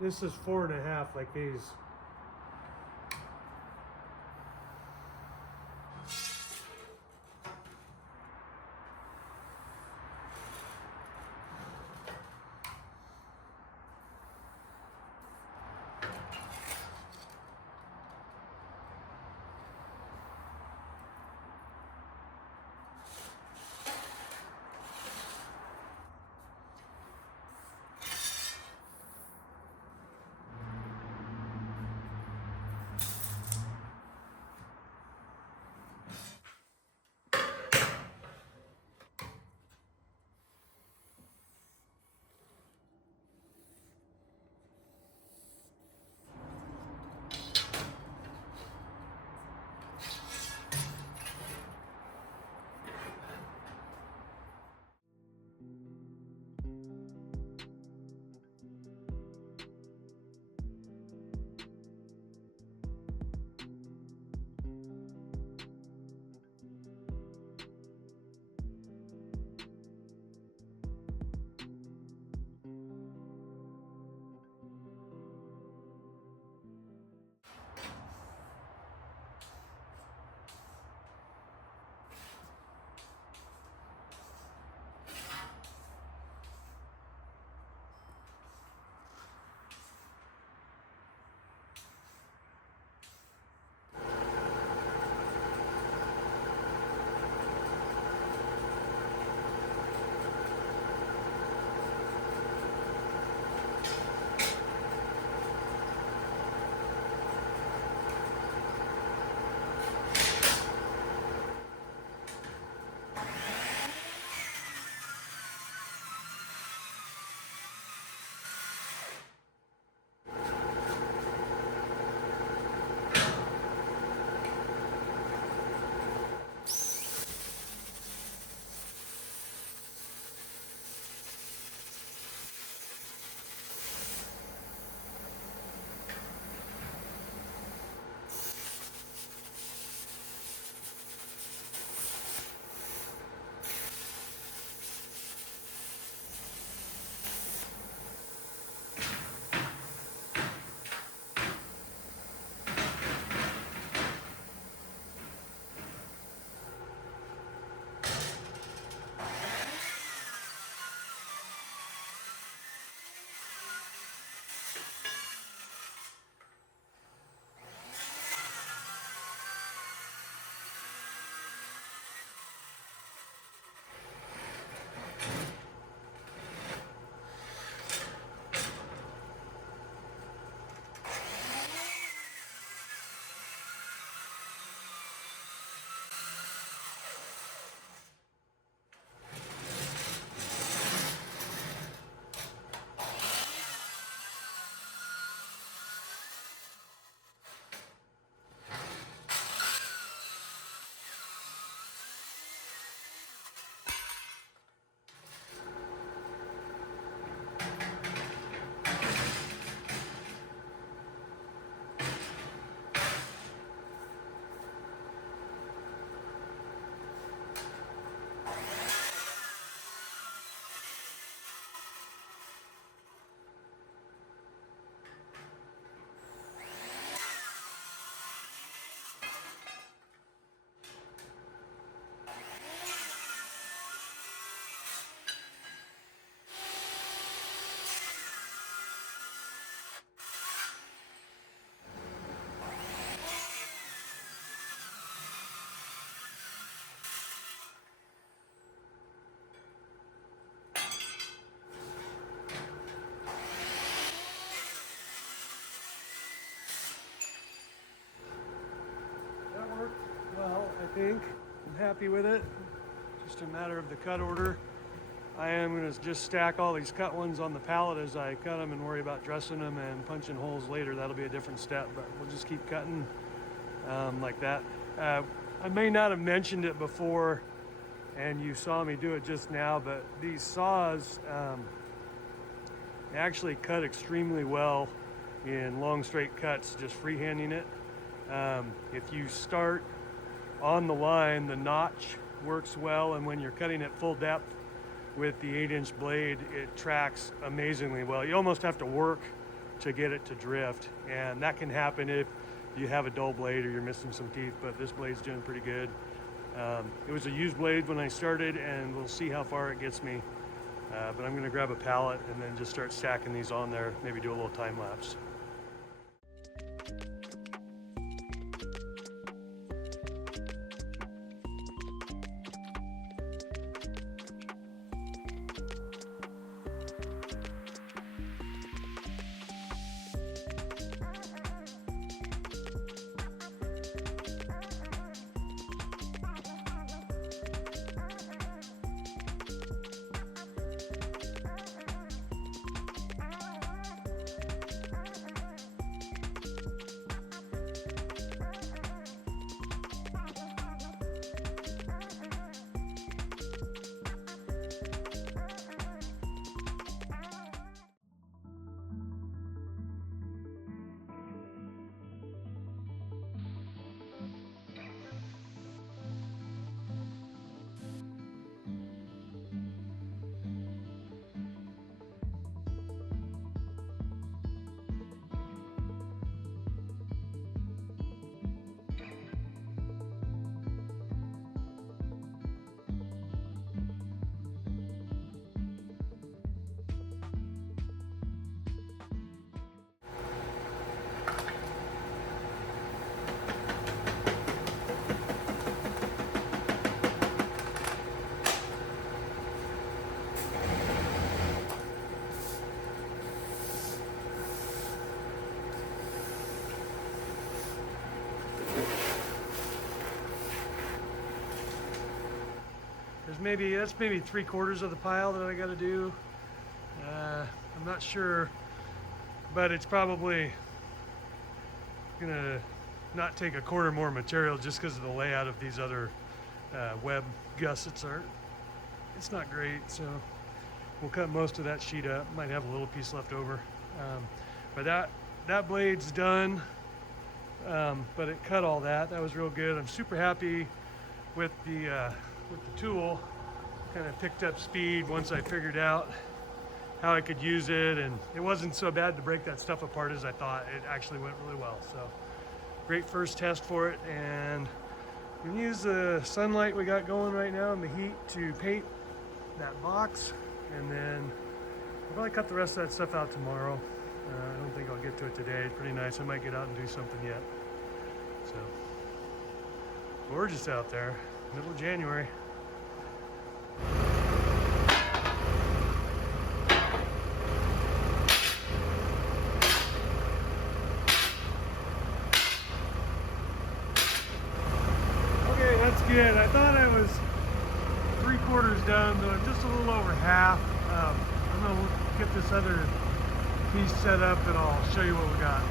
This is 4.5, like these. That worked well, I think. I'm happy with it. Just a matter of the cut order. I am going to just stack all these cut ones on the pallet as I cut them and worry about dressing them and punching holes later. That'll be a different step, but we'll just keep cutting like that. I may not have mentioned it before and you saw me do it just now, but these saws they actually cut extremely well in long straight cuts, just freehanding it. If you start on the line, the notch works well, and when you're cutting at full depth with the 8-inch blade, it tracks amazingly well. You almost have to work to get it to drift, and that can happen if you have a dull blade or you're missing some teeth, but this blade's doing pretty good. It was a used blade when I started, and we'll see how far it gets me, but I'm going to grab a pallet and then just start stacking these on there, maybe do a little time lapse. That's maybe 3/4 of the pile that I got to do. I'm not sure, but it's probably gonna not take a quarter more material just because of the layout of these other web gussets. It's not great, so we'll cut most of that sheet up. Might have a little piece left over, but that blade's done. But it cut all that. That was real good. I'm super happy with the tool. Kind of picked up speed once I figured out how I could use it, and it wasn't so bad to break that stuff apart as I thought. It actually went really well. So great first test for it, and we can use the sunlight we got going right now and the heat to paint that box, and then I'll probably cut the rest of that stuff out tomorrow. I don't think I'll get to it today. It's pretty nice. I might get out and do something yet. So gorgeous out there, middle of January. Okay, that's good. I thought I was 3/4 done, but I'm just a little over half. I'm gonna get this other piece set up and I'll show you what we got.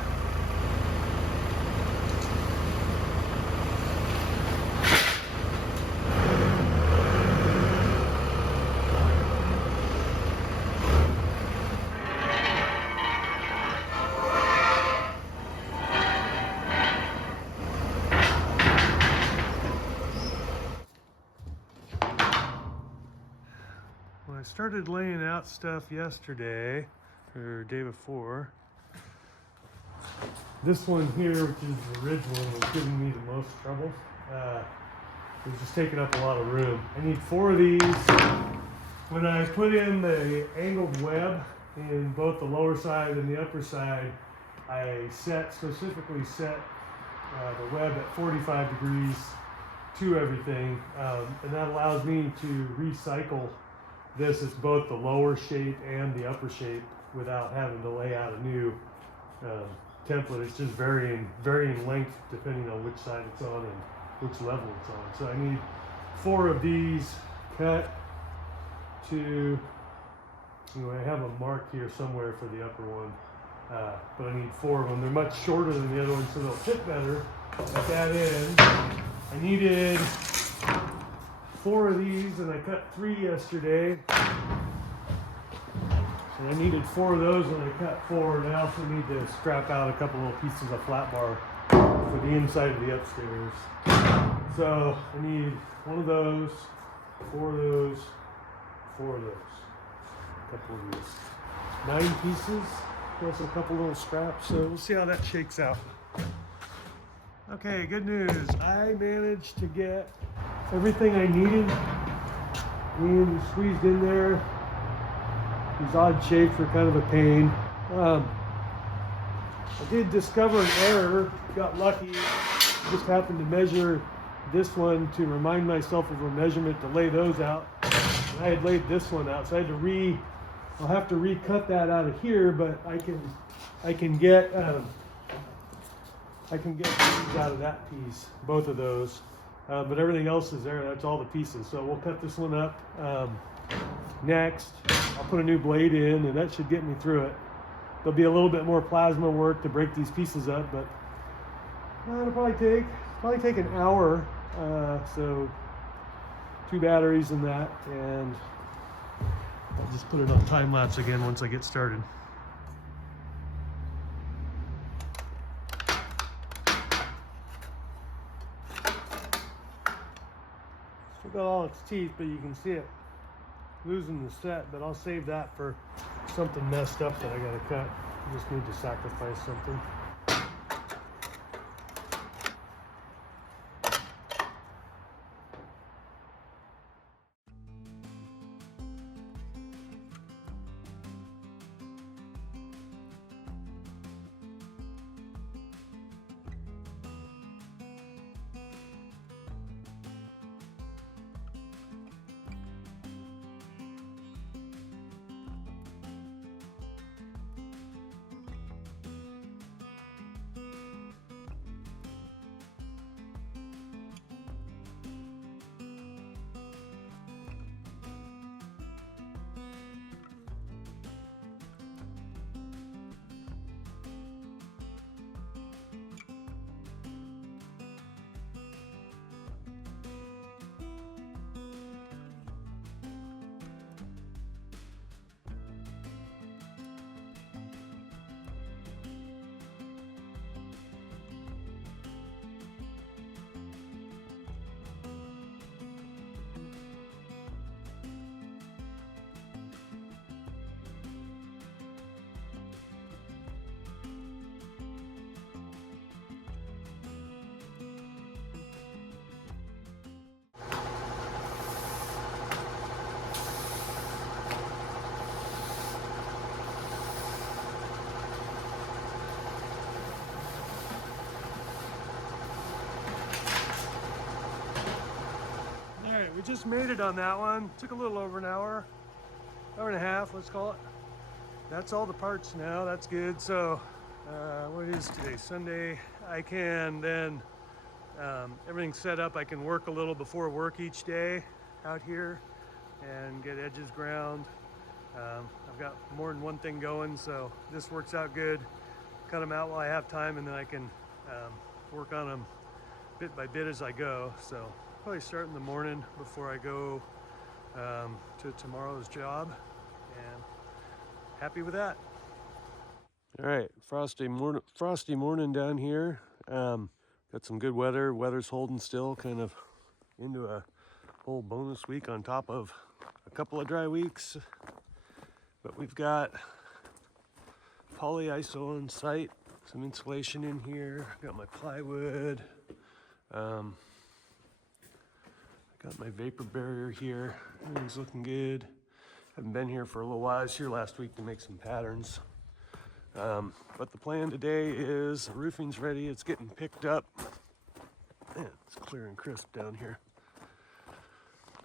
Well, I started laying out stuff yesterday, or day before. This one here, which is the ridge one, was giving me the most trouble. It was just taking up a lot of room. I need 4 of these. When I put in the angled web in both the lower side and the upper side, I specifically set the web at 45 degrees to everything, and that allows me to recycle this as both the lower shape and the upper shape without having to lay out a new template. It's just varying length depending on which side it's on and which level it's on. So I need 4 of these cut to, I have a mark here somewhere for the upper one, but I need 4 of them. They're much shorter than the other ones, so they'll fit better at that end. I needed 4 of these, and I cut 3 yesterday. And I needed 4 of those, and I cut 4. And I also need to scrap out a couple little pieces of flat bar for the inside of the upstairs. So I need 1 of those, 4 of those, 4 of those. A couple of these. 9 pieces. There's a couple little scraps, so we'll see how that shakes out. Okay, good news. I managed to get everything I needed and squeezed in there. These odd shapes were kind of a pain. I did discover an error, got lucky, just happened to measure this one to remind myself of a measurement to lay those out. And I had laid this one out, so I had to I'll have to recut that out of here, but I can get these out of that piece, both of those. But everything else is there, that's all the pieces. So we'll cut this one up. Next, I'll put a new blade in, and that should get me through it. There'll be a little bit more plasma work to break these pieces up, but it'll probably take an hour. So 2 batteries in that, and I'll just put it on time lapse again once I get started. Still got all its teeth, but you can see it losing the set, but I'll save that for something messed up that I gotta cut. I just need to sacrifice something. We just made it on that one. Took a little over an hour and a half, let's call it. That's all the parts now, that's good. So what is today, Sunday? I can then, everything's set up. I can work a little before work each day out here and get edges ground. I've got more than one thing going, so this works out good. Cut them out while I have time, and then I can work on them bit by bit as I go. So probably start in the morning before I go to tomorrow's job, and happy with that. All right, frosty morning down here. Got some good weather. Weather's holding still, kind of into a whole bonus week on top of a couple of dry weeks. But we've got polyiso on site, some insulation in here. Got my plywood. Got my vapor barrier here. Everything's looking good. Haven't been here for a little while. I was here last week to make some patterns. But the plan today is the roofing's ready. It's getting picked up. Man, it's clear and crisp down here.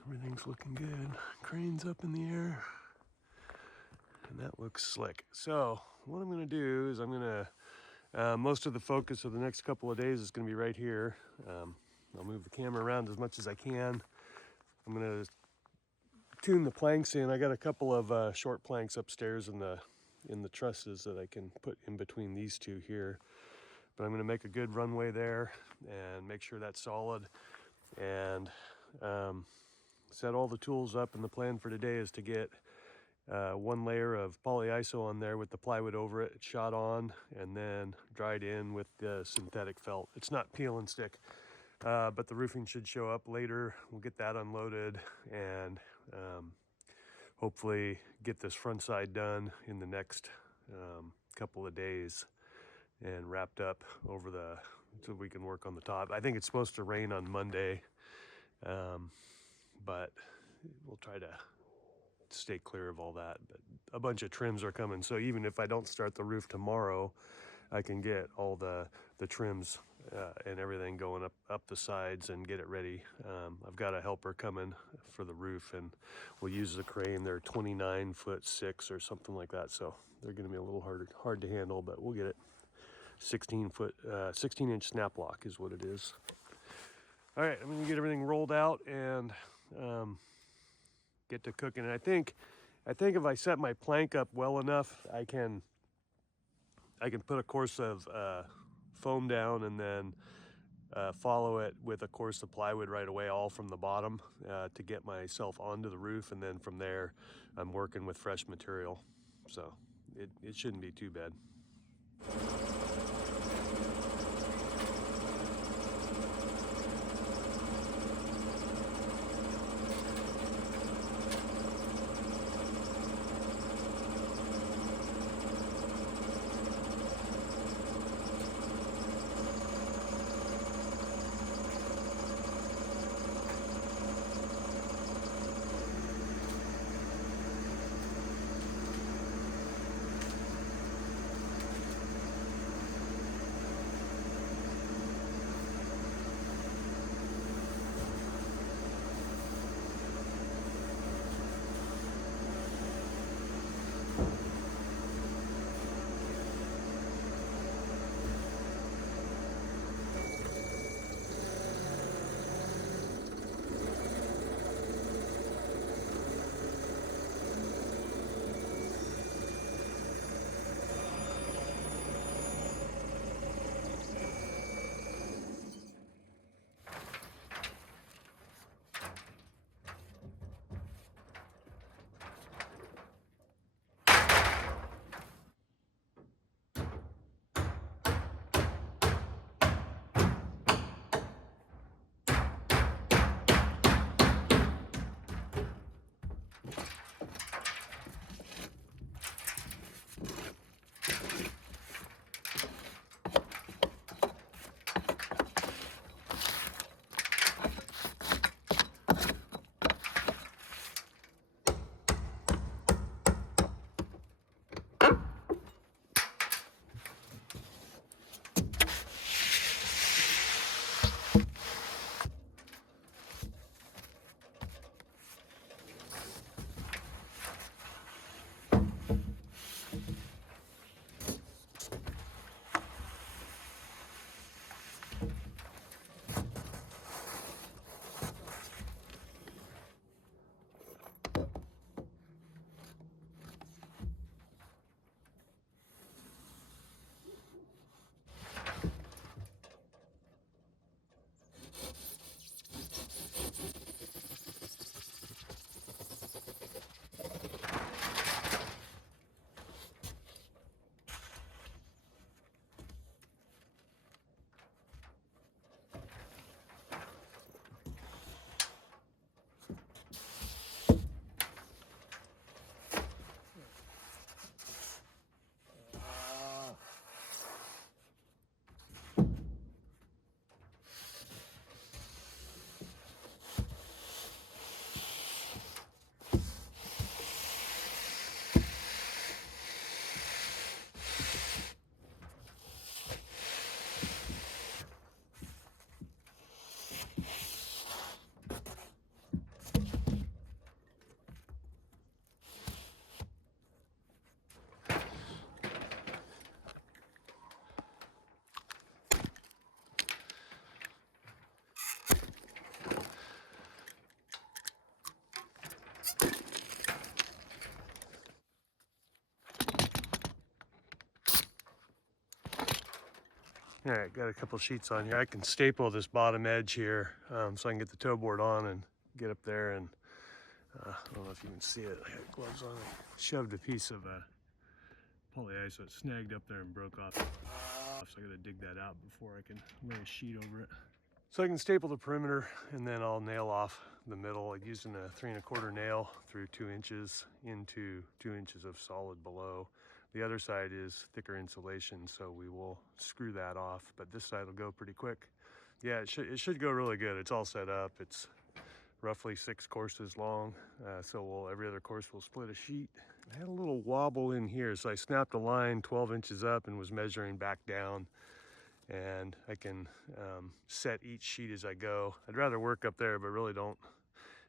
Everything's looking good. Crane's up in the air. And that looks slick. So what I'm gonna do is most of the focus of the next couple of days is gonna be right here. I'll move the camera around as much as I can. I'm gonna tune the planks in. I got a couple of short planks upstairs in the trusses that I can put in between these two here. But I'm gonna make a good runway there and make sure that's solid, and set all the tools up. And the plan for today is to get one layer of polyiso on there with the plywood over it, shot on, and then dried in with the synthetic felt. It's not peel and stick. But the roofing should show up later. We'll get that unloaded and hopefully get this front side done in the next couple of days and wrapped up over so we can work on the top. I think it's supposed to rain on Monday, but we'll try to stay clear of all that. But a bunch of trims are coming, so even if I don't start the roof tomorrow, I can get all the trims and everything going up the sides and get it ready. I've got a helper coming for the roof, and we'll use the crane. They're 29'6" or something like that, so they're going to be a little hard to handle, but we'll get it. 16-inch snap lock is what it is. All right, I'm gonna get everything rolled out and get to cooking. And I think if I set my plank up well enough, I can put a course of foam down and then follow it with a course of plywood right away, all from the bottom, to get myself onto the roof. And then from there, I'm working with fresh material. So it shouldn't be too bad. All right, got a couple sheets on here. I can staple this bottom edge here, so I can get the toe board on and get up there. And I don't know if you can see it. I got gloves on. I shoved a piece of polyiso. It snagged up there and broke off. So I got to dig that out before I can lay a sheet over it. So I can staple the perimeter, and then I'll nail off the middle using a 3¼ nail through 2 inches into 2 inches of solid below. The other side is thicker insulation, so we will screw that off, but this side will go pretty quick. Yeah, it should go really good. It's all set up. It's roughly 6 courses long, so every other course will split a sheet. I had a little wobble in here, so I snapped a line 12 inches up and was measuring back down, and I can set each sheet as I go. I'd rather work up there, but really don't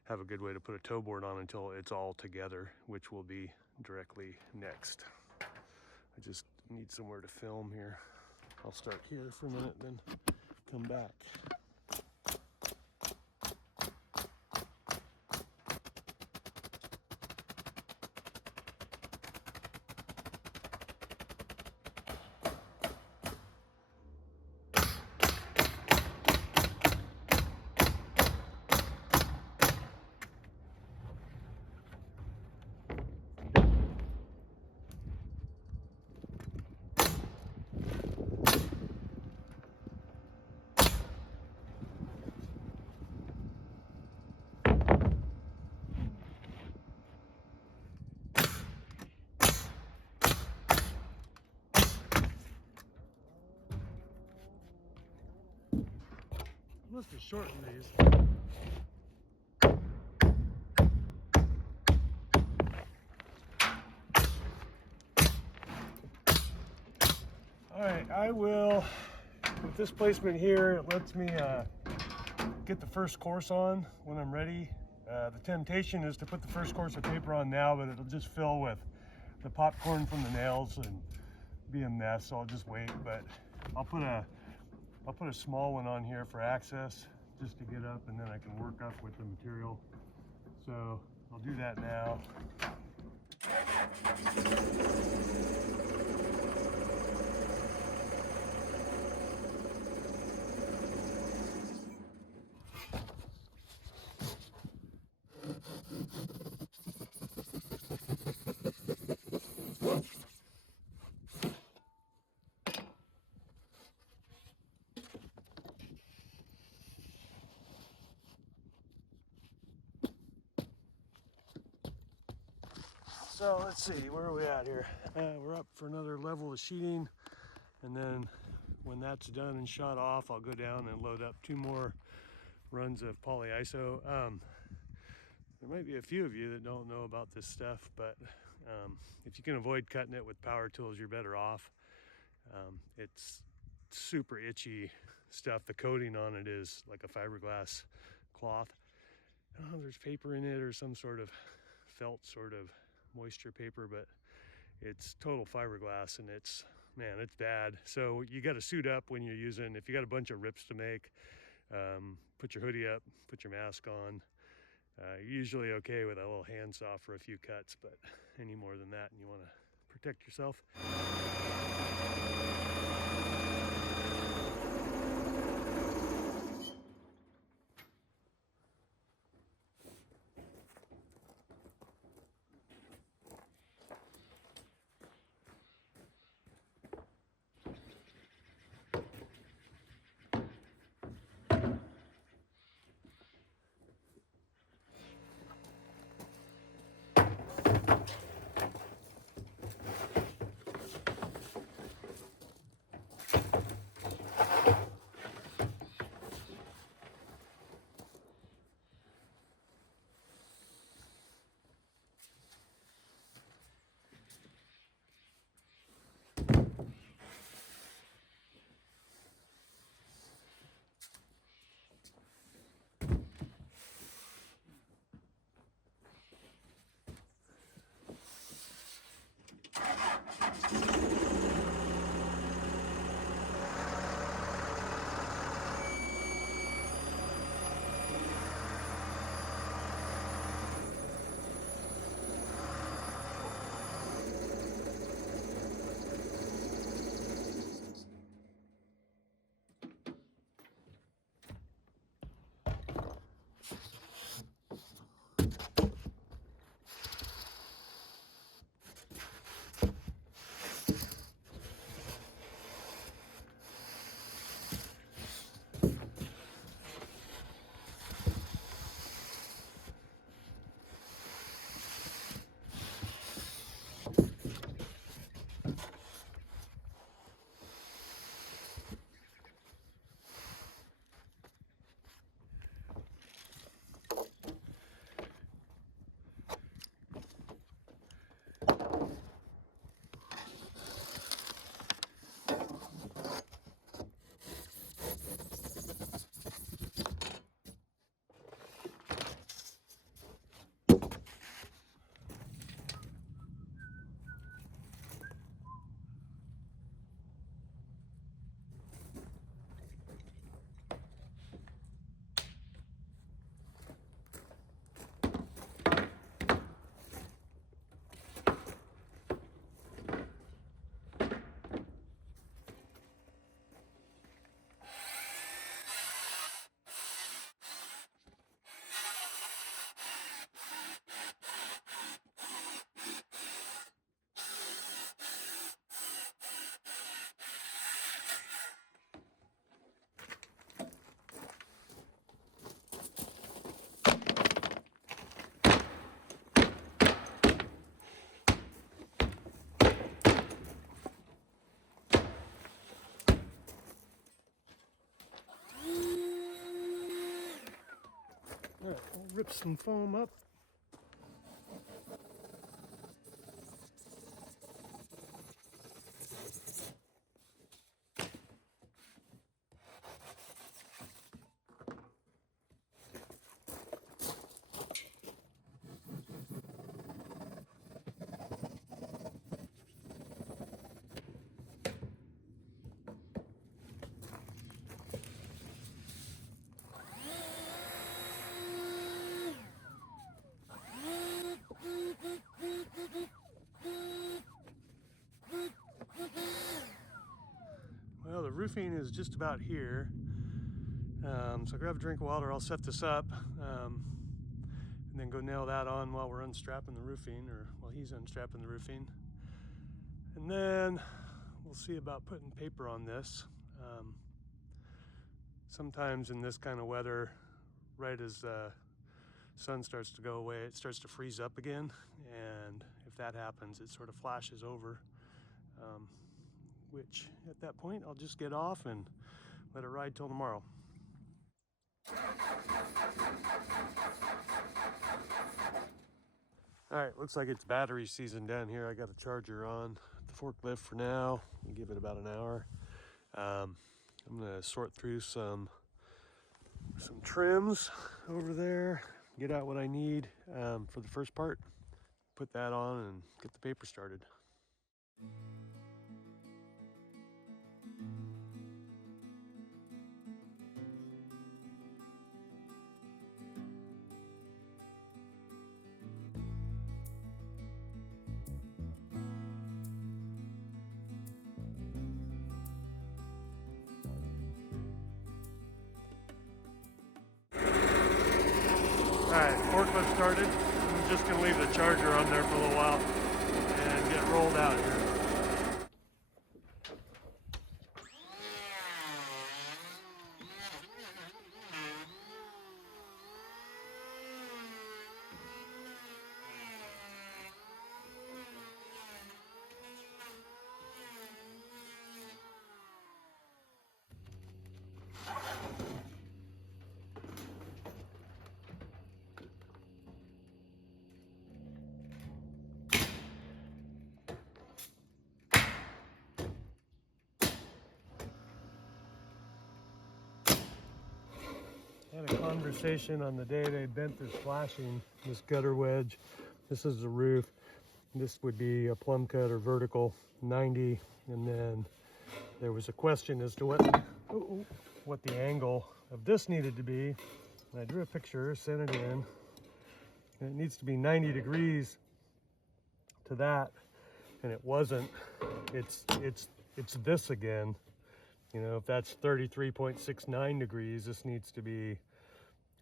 have a good way to put a toe board on until it's all together, which will be directly next. I just need somewhere to film here. I'll start here for a minute, then come back. I must have shortened these. All right, I will, with this placement here, it lets me get the first course on when I'm ready. The temptation is to put the first course of paper on now, but it'll just fill with the popcorn from the nails and be a mess, so I'll just wait. But I'll put a small one on here for access, just to get up, and then I can work up with the material. So I'll do that now. So let's see, where are we at here? We're up for another level of sheeting, and then when that's done and shot off, I'll go down and load up 2 more runs of polyiso. There might be a few of you that don't know about this stuff, but if you can avoid cutting it with power tools, you're better off. It's super itchy stuff. The coating on it is like a fiberglass cloth. I don't know if there's paper in it or some sort of felt sort of moisture paper, but it's total fiberglass, and it's bad. So you got to suit up when you're using, if you got a bunch of rips to make, put your hoodie up, put your mask on. You're usually okay with a little handsaw for a few cuts, but any more than that and you want to protect yourself. rip some foam up. Well, the roofing is just about here. So I grab a drink of water, I'll set this up, and then go nail that on while we're unstrapping the roofing, or while he's unstrapping the roofing. And then we'll see about putting paper on this. Sometimes in this kind of weather, right as the sun starts to go away, it starts to freeze up again. And if that happens, it sort of flashes over, which at that point, I'll just get off and let it ride till tomorrow. All right, looks like it's battery season down here. I got a charger on the forklift for now. I'll give it about an hour. I'm gonna sort through some trims over there, get out what I need for the first part, put that on and get the paper started. Alright, forklift started. I'm just going to leave the charger on there for a little while and get rolled out here. I had a conversation on the day they bent this flashing, this gutter wedge. This is the roof. This would be a plumb cut or vertical 90, and then there was a question as to what the angle of this needed to be. And I drew a picture, sent it in, and it needs to be 90 degrees to that, and it wasn't. It's this again. You know, if that's 33.69 degrees, this needs to be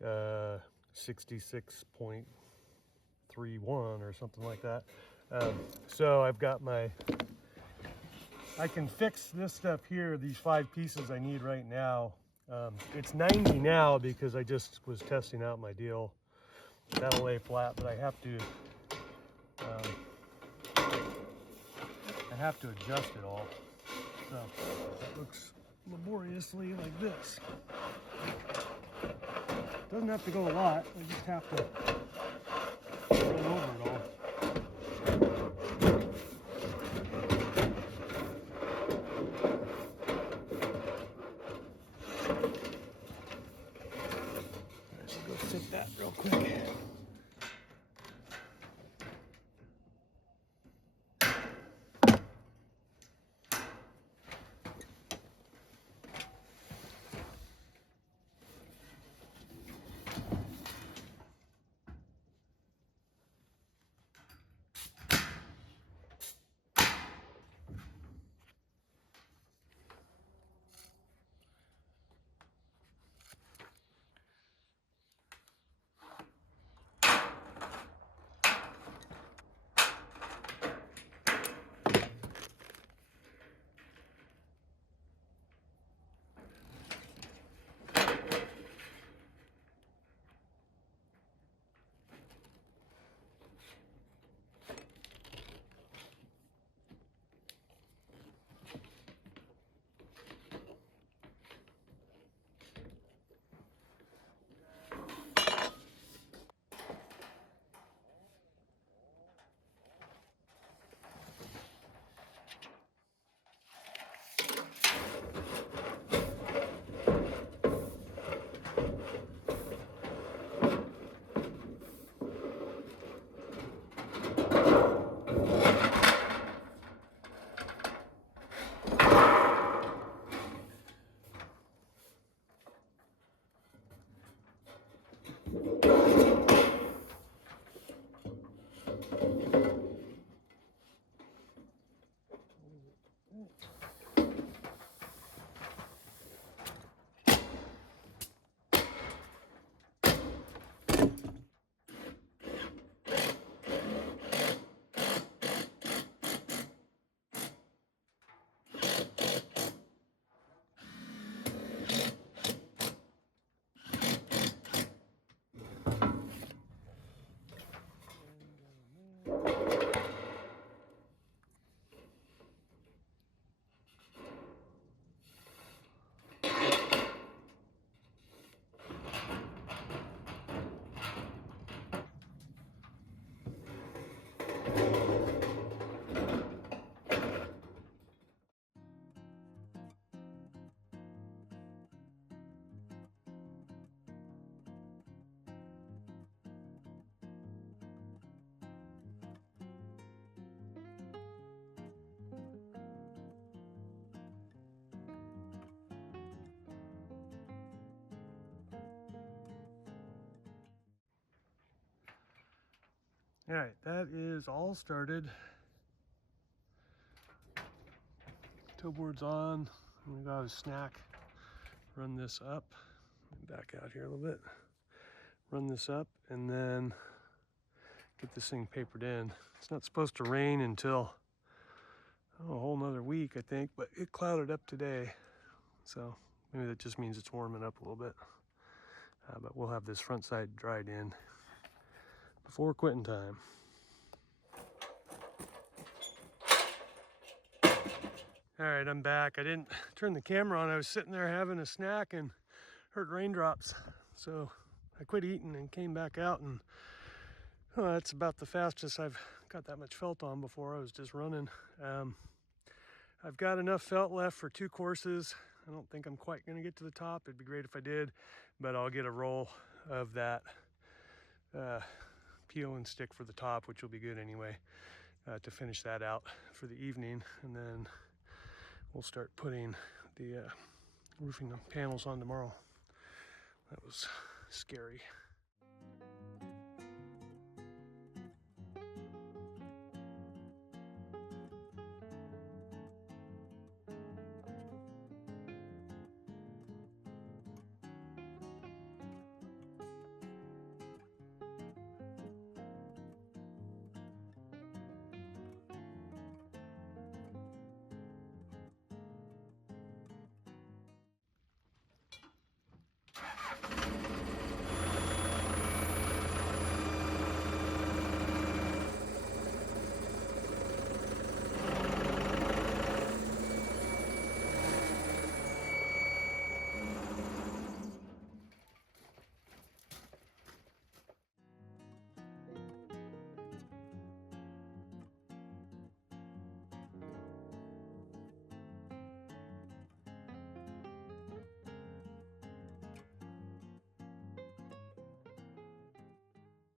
66.31 or something like that. So I've got I can fix this stuff here, these 5 pieces I need right now. It's 90 now because I just was testing out my deal. That'll lay flat, but I have to adjust it all. So that looks laboriously like this. Doesn't have to go a lot, I just have to run over it all. I should go fit that real quick. All right, that is all started. Tow board's on. I'm gonna go have a snack. Run this up. Back out here a little bit. Run this up and then get this thing papered in. It's not supposed to rain until a whole nother week, I think, but it clouded up today. So maybe that just means it's warming up a little bit. But we'll have this front side dried in before quitting time. All right, I'm back. I didn't turn the camera on. I was sitting there having a snack and heard raindrops. So I quit eating and came back out, and that's about the fastest I've got that much felt on before. I was just running. I've got enough felt left for 2 courses. I don't think I'm quite gonna get to the top. It'd be great if I did, but I'll get a roll of that peel and stick for the top, which will be good anyway, to finish that out for the evening. And then we'll start putting the roofing panels on tomorrow. That was scary.